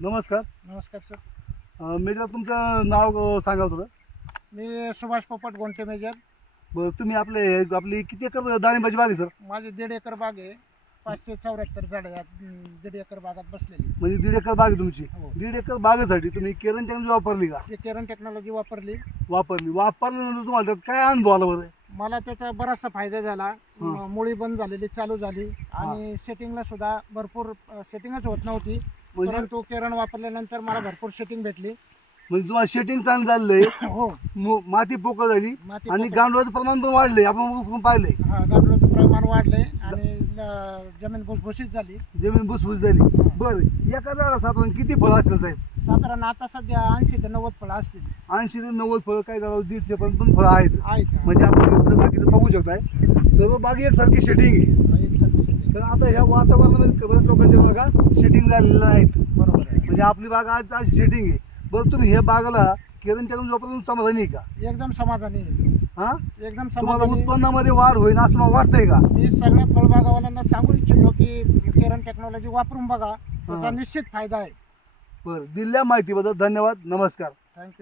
नमस्कार. नमस्कार sir. Major तुमचं नाव सांगा थोडं. मी सुभाष पोपट गोंटे मेजर. बरं तुम्ही आपली किती एकर डाळिंबाची बाग आहे सर? माझी 1.5 एकर बाग आहे. 574 झाडं आहेत. 1.5 एकर बागात बसलेली. म्हणजे 1.5 एकर बाग आहे तुमची. हो. 1.5 एकर बागेसाठी तुम्ही केरन टेक्नॉलॉजी वापरली का? ते केरन टेक्नॉलॉजी वापरली. वापरल्यानंतर तुम्हाला त्यात काय अनुभव आला बरं? मला त्याचा बराचसा फायदा झाला. हां. मुळी बंद झालेली चालू झाली आणि सेटिंगला सुद्धा भरपूर सेटिंगच होत नव्हती. म्हणजे परंतु केरन वापरल्यानंतर मला भरपूर सेटिंग भेटली. म्हणजे तुम्हाला शेटिंग चांगलं झालंय, हो. माती पोकळ झाली माती आणि पोकळ- गांडवाचं प्रमाण पण वाढलंय, आपण पाहिलंय. हा, गांडूळाचं प्रमाण वाढले आणि जमीन भुसभुशीत झाली. जमीन भुसभुस झाली. बरं एका झाडा साधारण किती फळं असतील साहेब? साधारण आता सध्या 80 ते 90 फळं असतील. 80 ते 90 फळं, काही झाडावर 150 पर्यंत पण फळं आहेत. म्हणजे म्हणजे आपण इकडे बाकीचं बघू शकताय, सर्व बागी एकसारखी शेटिंग आहे. तर आता ह्या वातावरणामध्ये बऱ्याच लोकांच्या बागा शेटिंग झालेल्या नाहीत. बरोबर आहे. म्हणजे आपली बाग आज शेटिंग आहे. बरं तुम्ही ह्या बागाला केरन टेक्नॉलॉजी वापरून समाधानी आहे का? एकदम समाधानी आहे. हा, एकदम तुम्हाला समाधानी. उत्पन्नामध्ये वाढ होईल असं मला वाटतंय का? मी सगळ्या फळबागावाल्यांना सांगू इच्छितो की केरन टेक्नॉलॉजी वापरून बघा, त्याचा हा. निश्चित फायदा आहे. बरं, दिलेल्या माहितीबद्दल धन्यवाद. नमस्कार. थँक्यू.